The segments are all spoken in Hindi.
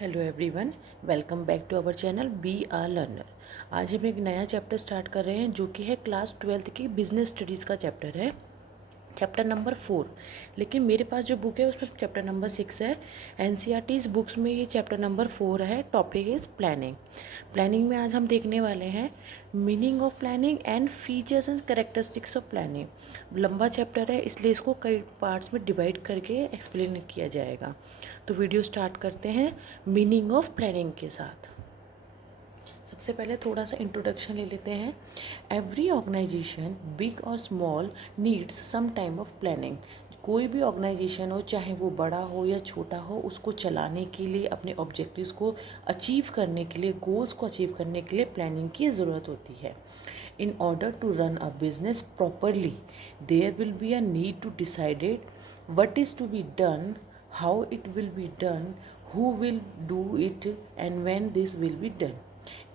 Hello everyone, welcome back to our channel B R learner. आज हम एक नया चैप्टर स्टार्ट कर रहे हैं जो कि है क्लास 12th की बिजनेस स्टडीज़ का चैप्टर है, चैप्टर नंबर 4। लेकिन मेरे पास जो बुक है उसमें चैप्टर नंबर 6 है। एनसीईआरटीज़ बुक्स में ये चैप्टर नंबर 4 है। Topic is planning. प्लानिंग में आज हम देखने वाले हैं meaning of planning and features and characteristics of planning. लंबा चैप्टर है इसलिए इसको कई पार्ट्स में डिवाइड करके एक्सप्लेन किया जाएगा। तो वीडियो स्टार्ट करते हैं मीनिंग ऑफ प्लानिंग के साथ। सबसे पहले थोड़ा सा इंट्रोडक्शन ले लेते हैं। एवरी ऑर्गेनाइजेशन बिग और small needs some time of planning. कोई भी ऑर्गेनाइजेशन हो, चाहे वो बड़ा हो या छोटा हो, उसको चलाने के लिए, अपने ऑब्जेक्टिव्स को अचीव करने के लिए, गोल्स को अचीव करने के लिए प्लानिंग की ज़रूरत होती है। In order to run a business properly, there will be a need to decide what is to be done, how it will be done, who will do it and when this will be done.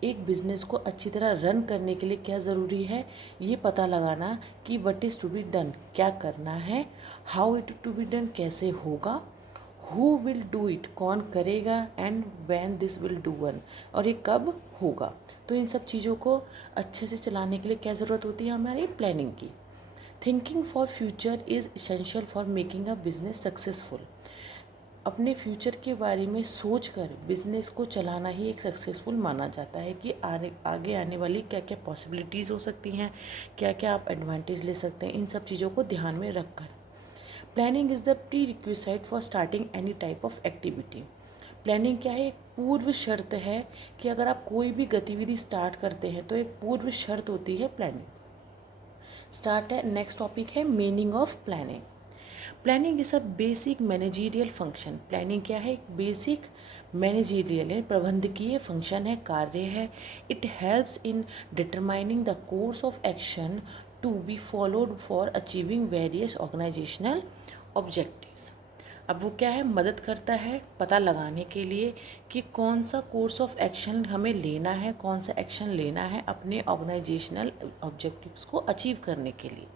एक बिज़नेस को अच्छी तरह रन करने के लिए क्या ज़रूरी है, ये पता लगाना कि what is to be done, क्या करना है, how it to be done, कैसे होगा, हु विल डू इट, कौन करेगा, and when this will do one, और ये कब होगा। तो इन सब चीज़ों को अच्छे से चलाने के लिए क्या ज़रूरत होती है हमारी प्लानिंग की। Thinking for future is essential for making a business successful. अपने फ्यूचर के बारे में सोचकर बिज़नेस को चलाना ही एक सक्सेसफुल माना जाता है कि आगे आने वाली क्या क्या पॉसिबिलिटीज़ हो सकती हैं, क्या क्या आप एडवांटेज ले सकते हैं, इन सब चीज़ों को ध्यान में रखकर। Planning is the pre requisite for starting any type of activity. Planning क्या है, एक पूर्व शर्त है कि अगर आप कोई भी गतिविधि स्टार्ट करते हैं तो एक पूर्व शर्त होती है प्लानिंग। स्टार्ट है, नेक्स्ट टॉपिक है meaning of planning. Planning is a basic managerial function. Planning क्या है, एक बेसिक मैनेजीरियल है, प्रबंधकीय फंक्शन है, कार्य है। It helps in determining the course of action to be followed for achieving various organisational objectives. अब वो क्या है, मदद करता है पता लगाने के लिए कि कौन सा कोर्स ऑफ एक्शन हमें लेना है, कौन सा एक्शन लेना है अपने ऑर्गेनाइजेशनल ऑब्जेक्टिव्स को अचीव करने के लिए।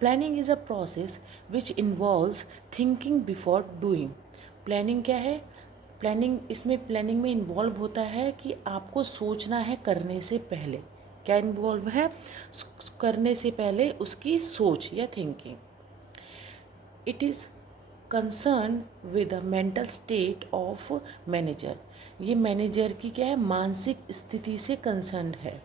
Planning is a process which involves thinking before doing. Planning क्या है, प्लानिंग में इन्वॉल्व होता है कि आपको सोचना है करने से पहले। क्या इन्वॉल्व है, करने से पहले उसकी सोच या thinking. It is concern with the mental state of manager. ये मैनेजर की क्या है, मानसिक स्थिति से कंसर्न है।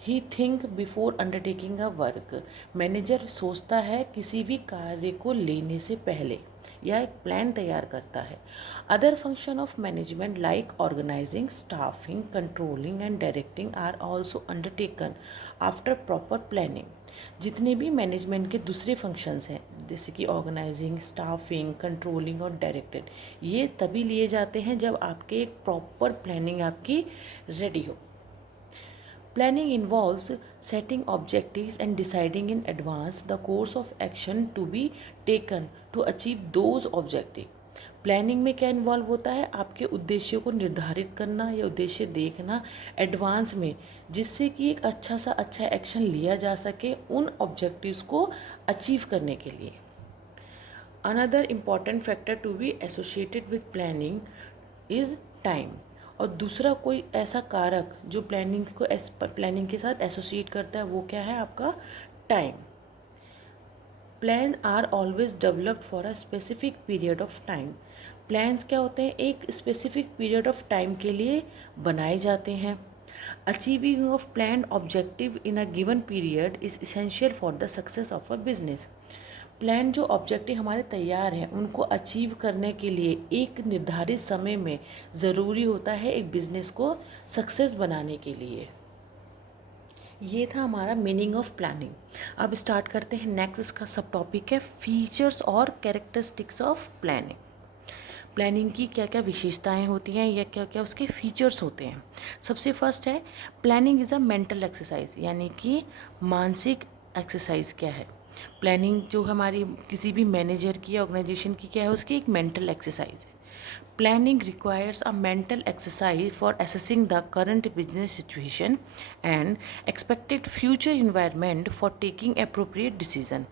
He think before undertaking a work. Manager सोचता है किसी भी कार्य को लेने से पहले या एक प्लान तैयार करता है। Other function of management like organising, staffing, controlling and directing are also undertaken after proper planning. जितने भी मैनेजमेंट के दूसरे फंक्शंस हैं जैसे कि ऑर्गेनाइजिंग, स्टाफिंग, कंट्रोलिंग और डायरेक्टेड, ये तभी लिए जाते हैं जब आपके एक प्रॉपर प्लानिंग आपकी रेडी हो। Planning involves setting objectives and deciding in advance the course of action to be taken to achieve those objectives. Planning में क्या इन्वॉल्व होता है, आपके उद्देश्यों को निर्धारित करना या उद्देश्य देखना एडवांस में, जिससे कि एक अच्छा एक्शन लिया जा सके उन ऑब्जेक्टिव्स को अचीव करने के लिए। Another important factor to be associated with planning is time. और दूसरा कोई ऐसा कारक जो प्लानिंग के साथ एसोसिएट करता है वो क्या है, आपका time. Plan are always developed for a specific period of time. Plans क्या होते हैं, एक स्पेसिफिक पीरियड ऑफ टाइम के लिए बनाए जाते हैं। Achieving of plan objective in a given period is essential for the success of a business. Plan जो ऑब्जेक्टिव हमारे तैयार हैं उनको अचीव करने के लिए एक निर्धारित समय में ज़रूरी होता है एक बिज़नेस को सक्सेस बनाने के लिए। ये था हमारा मीनिंग ऑफ प्लानिंग। अब स्टार्ट करते हैं नेक्स्ट, इसका सब टॉपिक है फीचर्स और कैरेक्टरिस्टिक्स ऑफ प्लानिंग। प्लानिंग की क्या क्या विशेषताएं होती हैं या क्या क्या उसके फीचर्स होते हैं। सबसे फर्स्ट है, planning is a mental exercise, यानी कि मानसिक एक्सरसाइज क्या है। प्लानिंग जो हमारी किसी भी मैनेजर की या ऑर्गेनाइजेशन की क्या है, उसकी एक मेंटल एक्सरसाइज है। Planning requires a mental exercise for assessing the current business situation and expected future environment for taking appropriate decision.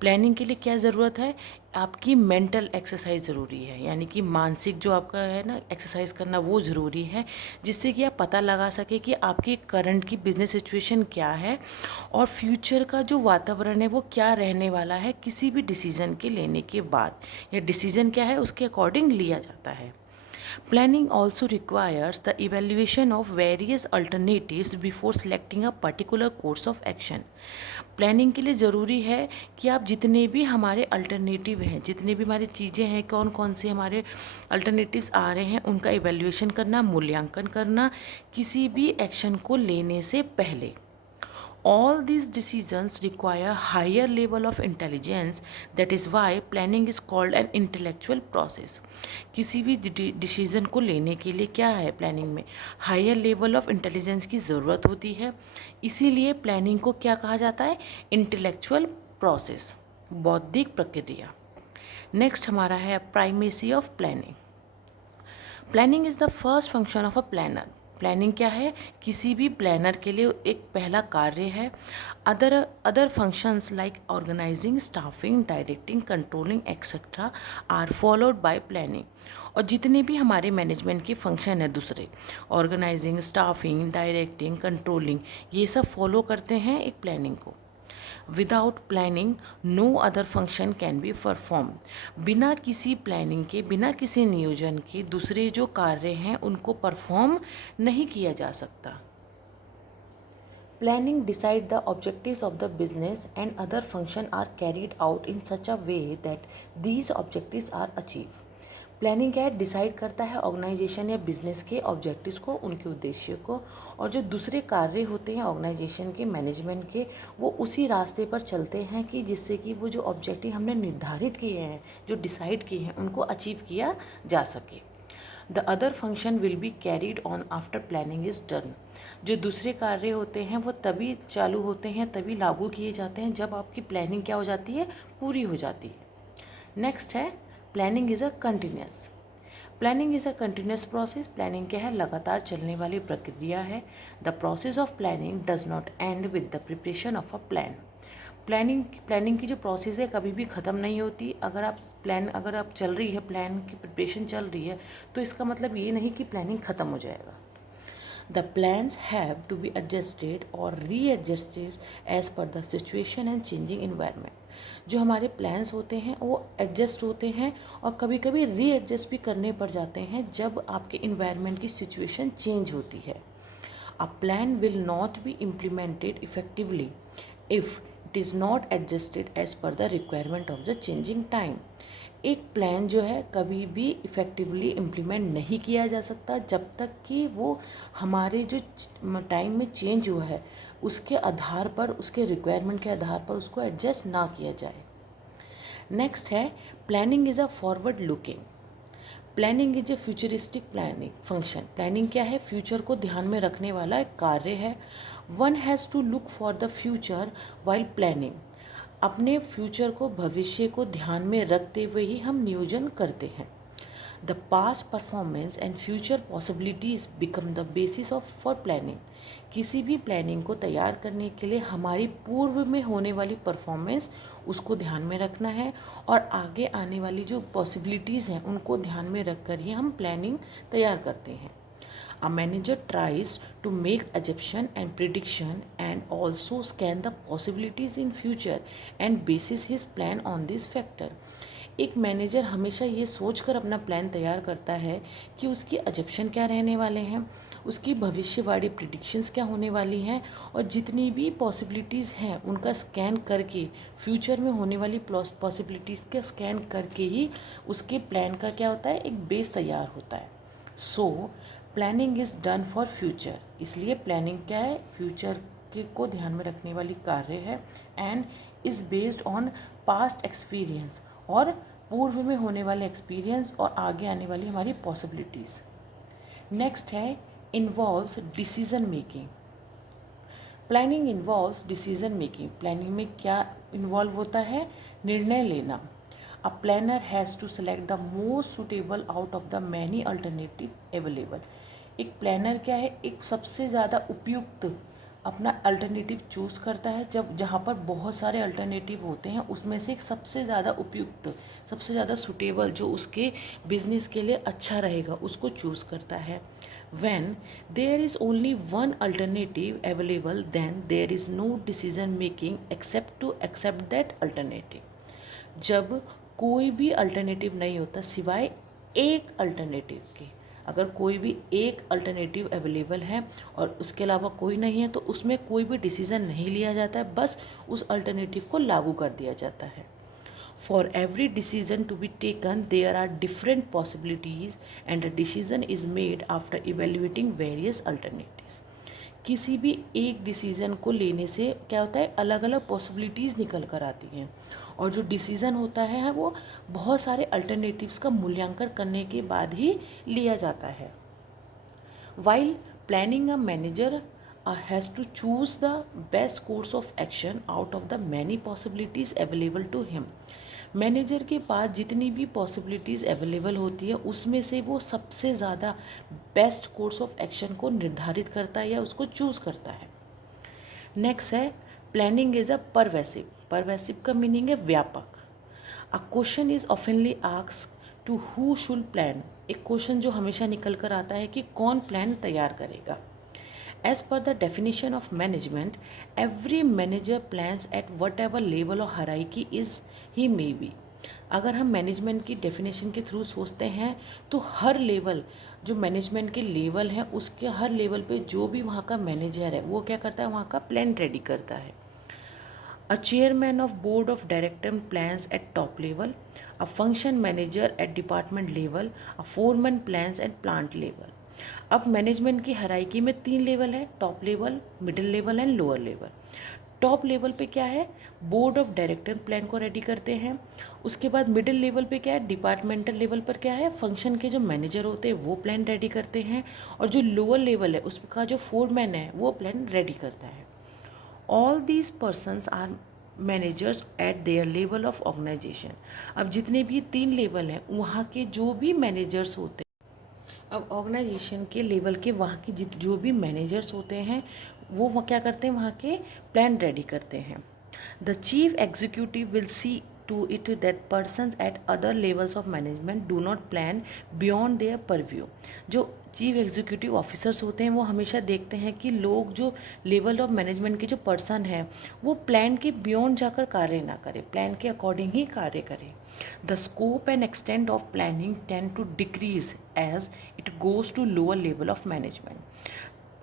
Planning के लिए क्या ज़रूरत है? आपकी मेंटल एक्सरसाइज ज़रूरी है, यानी कि मानसिक जो आपका है ना एक्सरसाइज करना वो ज़रूरी है, जिससे कि आप पता लगा सके कि आपकी करंट की बिजनेस सिचुएशन क्या है और फ्यूचर का जो वातावरण है वो क्या रहने वाला है किसी भी डिसीज़न के लेने के बाद, या डिसीज़न क्या है उसके अकॉर्डिंग लिया जाता है। Planning also requires the evaluation of various alternatives before selecting a particular course of action. Planning के लिए ज़रूरी है कि आप जितने भी हमारे अल्टरनेटिव हैं, जितने भी हमारी चीज़ें हैं, कौन कौन से हमारे अल्टरनेटिव्स आ रहे हैं, उनका इवैल्यूएशन करना, मूल्यांकन करना किसी भी एक्शन को लेने से पहले। All these decisions require higher level of intelligence. That is why planning is called an intellectual process. किसी भी डिसीजन को लेने के लिए क्या है प्लानिंग में हायर लेवल ऑफ इंटेलिजेंस की ज़रूरत होती है, इसीलिए प्लानिंग को क्या कहा जाता है? इंटेलेक्चुअल प्रोसेस, बौद्धिक प्रक्रिया। नेक्स्ट हमारा है primacy of planning. Planning is the first function of a planner. Planning क्या है? किसी भी प्लानर के लिए एक पहला कार्य है। Other functions like organising, staffing, directing, controlling etcetera are followed by planning. और जितने भी हमारे मैनेजमेंट के फंक्शन है दूसरे, ऑर्गेनाइजिंग, स्टाफिंग, डायरेक्टिंग, कंट्रोलिंग, ये सब फॉलो करते हैं एक प्लानिंग को। Without planning no other function can be perform. बिना किसी प्लानिंग के, बिना किसी नियोजन के दूसरे जो कार्य हैं उनको परफॉर्म नहीं किया जा सकता। Planning decide the objectives of the business and other function are carried out in such a way that these objectives are achieve. Planning क्या है? डिसाइड करता है ऑर्गेनाइजेशन या बिजनेस के ऑब्जेक्टिव्स को, उनके उद्देश्य को, और जो दूसरे कार्य होते हैं ऑर्गेनाइजेशन के, मैनेजमेंट के, वो उसी रास्ते पर चलते हैं कि जिससे कि वो जो ऑब्जेक्टिव हमने निर्धारित किए हैं, जो डिसाइड किए हैं, उनको अचीव किया जा सके। The other function will be carried on after planning is done. जो दूसरे कार्य होते हैं वो तभी चालू होते हैं, तभी लागू किए जाते हैं जब आपकी प्लानिंग क्या हो जाती है? पूरी हो जाती है। नेक्स्ट है planning is a continuous. Planning is a continuous process. Planning क्या है? लगातार चलने वाली प्रक्रिया है। The process of planning does not and with the preparation of a plan. Planning की जो प्रोसेस है कभी भी ख़त्म नहीं होती। अगर आप चल रही है, प्लान की प्रिपरेशन चल रही है, तो इसका मतलब ये नहीं कि प्लानिंग ख़त्म हो जाएगा। The plans have to be adjusted और readjusted as per the situation and changing environment. जो हमारे प्लान्स होते हैं वो एडजस्ट होते हैं और कभी कभी रीएडजस्ट भी करने पड़ जाते हैं जब आपके इन्वायरमेंट की सिचुएशन चेंज होती है। A plan will not be implemented effectively if it is not adjusted as per the requirement of the changing time. एक प्लान जो है कभी भी इफ़ेक्टिवली इम्प्लीमेंट नहीं किया जा सकता जब तक कि वो हमारे जो टाइम में चेंज हुआ है उसके आधार पर, उसके रिक्वायरमेंट के आधार पर उसको एडजस्ट ना किया जाए। नेक्स्ट है planning is a forward looking. Planning is a futuristic planning function. Planning क्या है? फ्यूचर को ध्यान में रखने वाला एक कार्य है। One has to look for the future while planning. अपने फ्यूचर को, भविष्य को ध्यान में रखते हुए ही हम नियोजन करते हैं। The past performance and future possibilities become the basis of for planning. किसी भी प्लानिंग को तैयार करने के लिए हमारी पूर्व में होने वाली परफॉर्मेंस उसको ध्यान में रखना है और आगे आने वाली जो पॉसिबिलिटीज़ हैं उनको ध्यान में रख कर ही हम प्लानिंग तैयार करते हैं। A manager tries to make assumption and prediction and also scan the possibilities in future and bases his plan on this factor. एक मैनेजर हमेशा ये सोचकर अपना प्लान तैयार करता है कि उसकी अजप्शन क्या रहने वाले हैं, उसकी भविष्यवाणी प्रिडिक्शंस क्या होने वाली हैं, और जितनी भी पॉसिबिलिटीज़ हैं उनका स्कैन करके, फ्यूचर में होने वाली पॉसिबिलिटीज़ का स्कैन करके ही उसके प्लान का क्या होता है? एक बेस तैयार होता है। So planning is done for future. इसलिए प्लानिंग क्या है? फ्यूचर को ध्यान में रखने वाली कार्य है and is based on past experience, और पूर्व में होने वाले एक्सपीरियंस और आगे आने वाली हमारी पॉसिबिलिटीज़। नेक्स्ट है involves decision making. Planning involves decision making. Planning में क्या इन्वॉल्व होता है? निर्णय लेना। A planner has to select the most suitable out of the many alternative available. एक प्लानर क्या है, एक सबसे ज़्यादा उपयुक्त अपना अल्टरनेटिव चूज़ करता है। जब जहाँ पर बहुत सारे अल्टरनेटिव होते हैं उसमें से एक सबसे ज़्यादा उपयुक्त, सबसे ज़्यादा सुटेबल, जो उसके बिजनेस के लिए अच्छा रहेगा, उसको चूज़ करता है। When there is only one alternative available, then there is no decision making except to accept that alternative. जब कोई भी अल्टरनेटिव नहीं होता सिवाय एक अल्टरनेटिव के, अगर कोई भी एक अल्टरनेटिव अवेलेबल है और उसके अलावा कोई नहीं है तो उसमें कोई भी डिसीज़न नहीं लिया जाता है, बस उस अल्टरनेटिव को लागू कर दिया जाता है। For every decision to be taken, there are different possibilities and a decision is made after evaluating various alternatives. किसी भी एक डिसीज़न को लेने से क्या होता है, अलग अलग पॉसिबिलिटीज़ निकल कर आती हैं और जो डिसीज़न होता है वो बहुत सारे अल्टरनेटिव्स का मूल्यांकन करने के बाद ही लिया जाता है। While planning, a manager has to choose the best course of action out of the many possibilities available to him. Manager के पास जितनी भी पॉसिबिलिटीज़ अवेलेबल होती है उसमें से वो सबसे ज़्यादा बेस्ट कोर्स ऑफ एक्शन को निर्धारित करता है या उसको चूज़ करता है। नेक्स्ट है planning is a pervasive. Pervasive का मीनिंग है व्यापक। A question is oftenly asked to who should plan. एक क्वेश्चन जो हमेशा निकल कर आता है कि कौन प्लान तैयार करेगा। As per the definition of management, every manager plans at whatever level of hierarchy is he may be. अगर हम मैनेजमेंट की डेफिनेशन के थ्रू सोचते हैं तो हर लेवल, जो मैनेजमेंट के लेवल हैं उसके हर लेवल पे जो भी वहाँ का मैनेजर है वो क्या करता है, वहाँ का प्लान रेडी करता है। A chairman of board of director plans at top level, a function manager at department level, a foreman plans at plant level. अब मैनेजमेंट की हायरार्की में 3 लेवल है, top level, middle level and lower level. Top level पे क्या है, बोर्ड ऑफ डायरेक्टर प्लान को रेडी करते हैं। उसके बाद मिडिल लेवल पे क्या है, डिपार्टमेंटल लेवल पर क्या है, फंक्शन के जो मैनेजर होते हैं वो प्लान रेडी करते हैं और जो लोअर लेवल है उसका जो फोरमैन है वो प्लान रेडी करता है। All these persons are managers at their level of organisation. अब जितने भी 3 लेवल हैं वहाँ के जो भी मैनेजर्स होते हैं, अब ऑर्गेनाइजेशन के लेवल के वहाँ की जो भी मैनेजर्स होते हैं वो क्या करते हैं, वहाँ के प्लान रेडी करते हैं। The chief executive will see to it that persons at other levels of management do not plan beyond their purview. जो चीफ एग्जीक्यूटिव ऑफिसर्स होते हैं वो हमेशा देखते हैं कि लोग जो लेवल ऑफ मैनेजमेंट के जो पर्सन हैं वो प्लान के बियॉन्ड जाकर कार्य ना करें, प्लान के अकॉर्डिंग ही कार्य करें। The scope and extent of planning tend to decrease as it goes to lower level of management.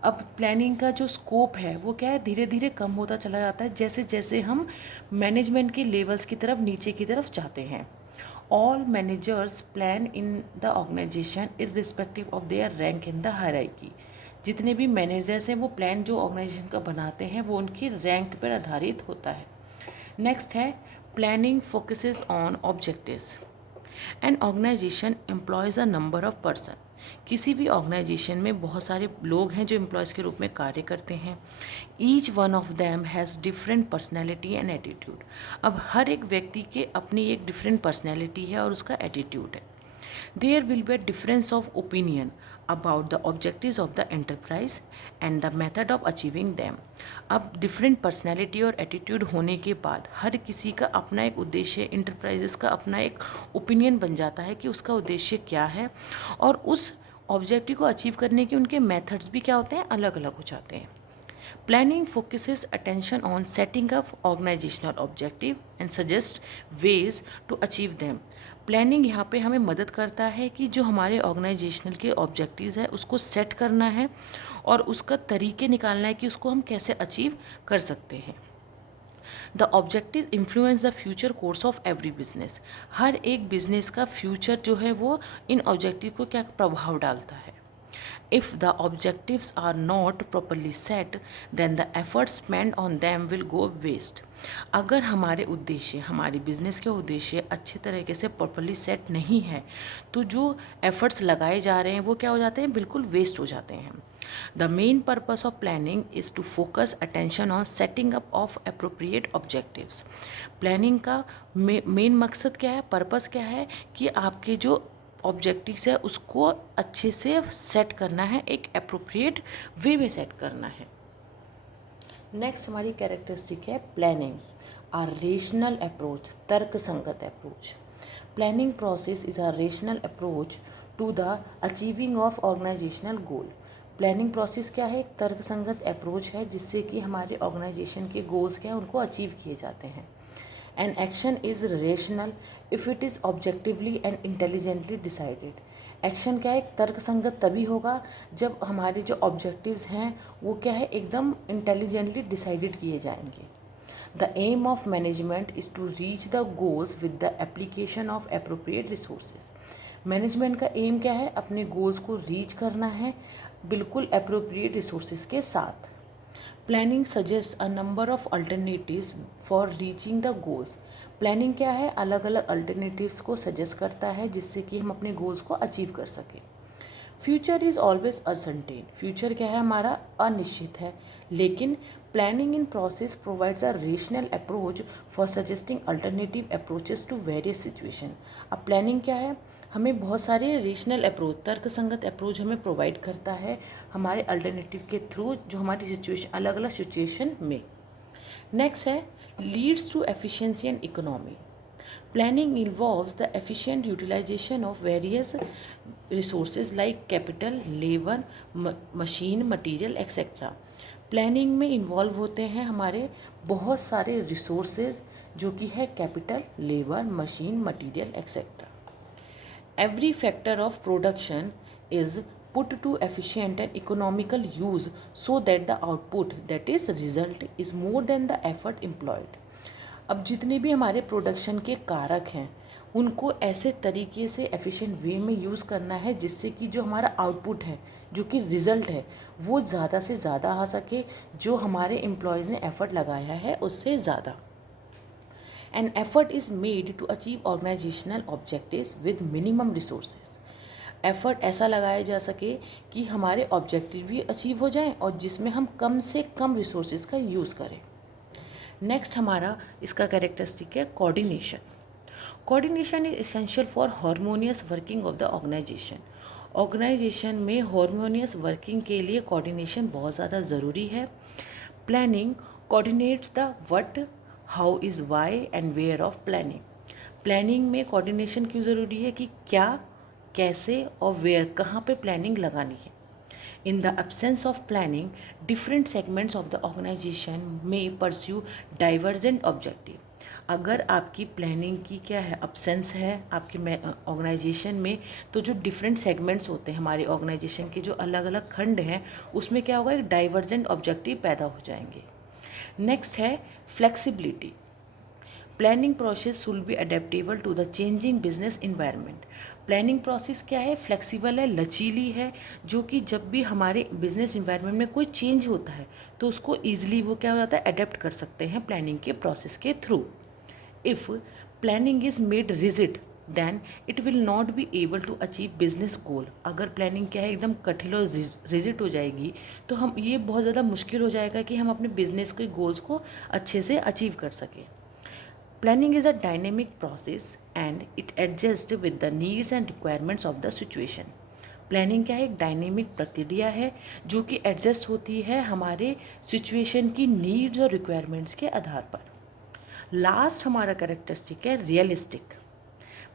अब प्लानिंग का जो स्कोप है वो क्या है, धीरे धीरे कम होता चला जाता है जैसे जैसे हम मैनेजमेंट के लेवल्स की तरफ नीचे की तरफ जाते हैं। All managers plan in the organisation irrespective of their rank in the hierarchy. जितने भी मैनेजर्स हैं वो प्लान जो ऑर्गेनाइजेशन का बनाते हैं वो उनकी रैंक पर आधारित होता है। नेक्स्ट है planning focuses on objectives. An organisation employs a number of person. किसी भी ऑर्गेनाइजेशन में बहुत सारे लोग हैं जो एम्प्लॉयज़ के रूप में कार्य करते हैं। Each one of them has different personality and attitude. अब हर एक व्यक्ति के अपनी एक डिफरेंट पर्सनैलिटी है और उसका एटीट्यूड है। There will be a difference of opinion about the objectives of the enterprise and the method of achieving them. अब डिफरेंट पर्सनैलिटी और एटीट्यूड होने के बाद हर किसी का अपना एक उद्देश्य, इंटरप्राइजेस का अपना एक ओपिनियन बन जाता है कि उसका उद्देश्य क्या है और उस ऑब्जेक्टिव को अचीव करने के उनके मेथड्स भी क्या होते हैं, अलग अलग हो जाते हैं। Planning focuses attention on setting up organizational objective and suggest ways to achieve them. Planning यहाँ पे हमें मदद करता है कि जो हमारे ऑर्गेनाइजेशनल के ऑब्जेक्टिव्स है उसको सेट करना है और उसका तरीके निकालना है कि उसको हम कैसे अचीव कर सकते हैं। The objective influence the future course of every business. हर एक बिजनेस का फ्यूचर जो है वो इन ऑब्जेक्टिव को क्या प्रभाव डालता है। If the objectives are not properly set, then the efforts spent on them will go waste. अगर हमारे उद्देश्य, हमारे बिजनेस के उद्देश्य अच्छे तरीके से प्रॉपरली सेट नहीं है तो जो एफर्ट्स लगाए जा रहे हैं वो क्या हो जाते हैं, बिल्कुल वेस्ट हो जाते हैं। The main purpose of planning is to focus attention on setting up of appropriate objectives. Planning का मेन मकसद क्या है, पर्पस क्या है कि आपके जो ऑब्जेक्टिव्स है उसको अच्छे से सेट करना है, एक अप्रोप्रिएट वे में सेट करना है। नेक्स्ट हमारी कैरेक्टरिस्टिक है प्लानिंग, आ रेशनल अप्रोच, तर्क संगत approach. Planning process is a rational approach to the achieving of organisational goal. Planning process क्या है, एक तर्क संगत अप्रोच है जिससे कि हमारे ऑर्गेनाइजेशन के गोल्स क्या है उनको अचीव किए जाते हैं। An action is rational if it is objectively and intelligently decided. Action क्या है, एक तर्क संगत तभी होगा जब हमारे जो ऑब्जेक्टिव्स हैं वो क्या है एकदम इंटेलिजेंटली डिसाइडेड किए जाएंगे। The aim of management is to reach the goals with the application of appropriate resources. Management का एम क्या है, अपने गोल्स को रीच करना है बिल्कुल एप्रोप्रिएट रिसोर्सेज के साथ। Planning suggest a number of alternatives for reaching the goals. Planning क्या है, अलग अलग अल्टरनेटिव्स को सजेस्ट करता है जिससे कि हम अपने गोल्स को अचीव कर सकें। Future is always uncertain. Future क्या है, हमारा अनिश्चित है, लेकिन planning in process provides a rational approach for suggesting alternative approaches to various situation. अब प्लानिंग क्या है, हमें बहुत सारे रेशनल अप्रोच, तर्क संगत अप्रोच हमें प्रोवाइड करता है हमारे अल्टरनेटिव के थ्रू जो हमारी सिचुएशन, अलग अलग सिचुएशन में। नेक्स्ट है leads to efficiency and economy. Planning involves the efficient utilization of various resources like capital, labor, machine, material, etc. Planning में इन्वॉल्व होते हैं हमारे बहुत सारे रिसोर्सेज जो कि है capital, labour, machine, material, etcetera. Every factor of production is put to efficient and economical use so that the output, that is result, is more than the effort employed. अब जितने भी हमारे प्रोडक्शन के कारक हैं उनको ऐसे तरीके से एफिशिएंट वे में यूज़ करना है जिससे कि जो हमारा आउटपुट है, जो कि रिज़ल्ट है, वो ज़्यादा से ज़्यादा आ सके, जो हमारे एम्प्लॉयज़ ने एफ़र्ट लगाया है उससे ज़्यादा। An effort is made to achieve organizational objectives with minimum resources. Effort ऐसा लगाया जा सके कि हमारे ऑब्जेक्टिव भी अचीव हो जाएं और जिसमें हम कम से कम रिसोर्सेज का यूज़ करें। नेक्स्ट हमारा इसका कैरेक्टरिस्टिक है coordination. Coordination is essential for harmonious working of the organisation. Organisation में हार्मोनियस वर्किंग के लिए कोऑर्डिनेशन बहुत ज़्यादा ज़रूरी है। Planning coordinates the what, how is, why and where of planning. Planning में कोऑर्डिनेशन क्यों ज़रूरी है कि क्या, कैसे और वेयर, कहाँ पे प्लानिंग लगानी है। In the absence of planning, different segments of the organization may pursue divergent objective. अगर आपकी प्लानिंग की क्या है, absence है आपके ऑर्गेनाइजेशन में, तो जो डिफरेंट सेगमेंट्स होते हैं हमारे ऑर्गेनाइजेशन के, जो अलग अलग खंड हैं, उसमें क्या होगा, एक डाइवर्जेंट ऑब्जेक्टिव पैदा हो जाएंगे। नेक्स्ट है flexibility. Planning process should be adaptable to the changing business environment. Planning process क्या है, फ्लेक्सिबल है, लचीली है, जो कि जब भी हमारे बिजनेस इन्वायरमेंट में कोई चेंज होता है तो उसको ईजिली वो क्या हो जाता है, अडेप्ट कर सकते हैं प्लानिंग के प्रोसेस के through. If planning is made rigid then it will not be able to achieve business goal. अगर प्लानिंग क्या है एकदम कठिन और रिजिड हो जाएगी तो हम ये बहुत ज़्यादा मुश्किल हो जाएगा कि हम अपने बिजनेस के गोल्स को अच्छे से अचीव कर सकें। Planning is a dynamic process and it adjusts with the needs and requirements of the situation. Planning क्या है, एक डायनेमिक प्रक्रिया है जो कि एडजस्ट होती है हमारे सिचुएशन की नीड्स और रिक्वायरमेंट्स के आधार पर। लास्ट हमारा कैरेक्टरिस्टिक है realistic.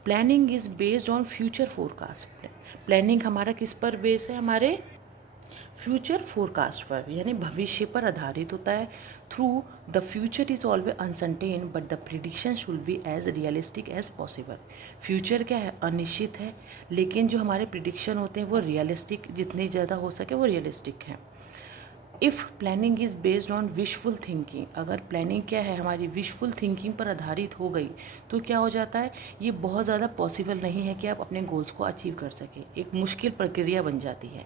Planning is based on future forecast. Planning हमारा किस पर बेस है, हमारे फ्यूचर फोरकास्ट पर, यानी भविष्य पर आधारित होता है। Though the future is always uncertain but the prediction should be as realistic as possible. Future क्या है, अनिश्चित है, लेकिन जो हमारे प्रिडिक्शन होते हैं वो रियलिस्टिक, जितने ज़्यादा हो सके वो रियलिस्टिक हैं। If planning is based on wishful thinking, अगर प्लानिंग क्या है हमारी विशफुल थिंकिंग पर आधारित हो गई तो क्या हो जाता है, ये बहुत ज़्यादा पॉसिबल नहीं है कि आप अपने गोल्स को अचीव कर सकें, एक मुश्किल प्रक्रिया बन जाती है।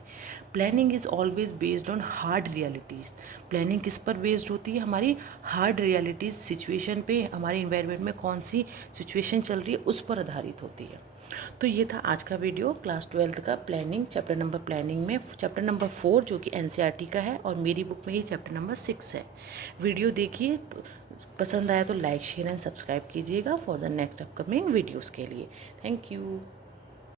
Planning is always based on hard realities. Planning किस पर बेस्ड होती है, हमारी हार्ड रियलिटीज़, सिचुएशन पे, हमारे इन्वायरमेंट में कौन सी सिचुएशन चल रही है उस पर आधारित होती है। तो ये था आज का वीडियो क्लास 12th का प्लानिंग चैप्टर नंबर प्लानिंग में चैप्टर नंबर 4 जो कि एनसीईआरटी का है, और मेरी बुक में ही चैप्टर नंबर 6 है। वीडियो देखिए, पसंद आया तो लाइक शेयर एंड सब्सक्राइब कीजिएगा for the next upcoming videos के लिए। Thank you.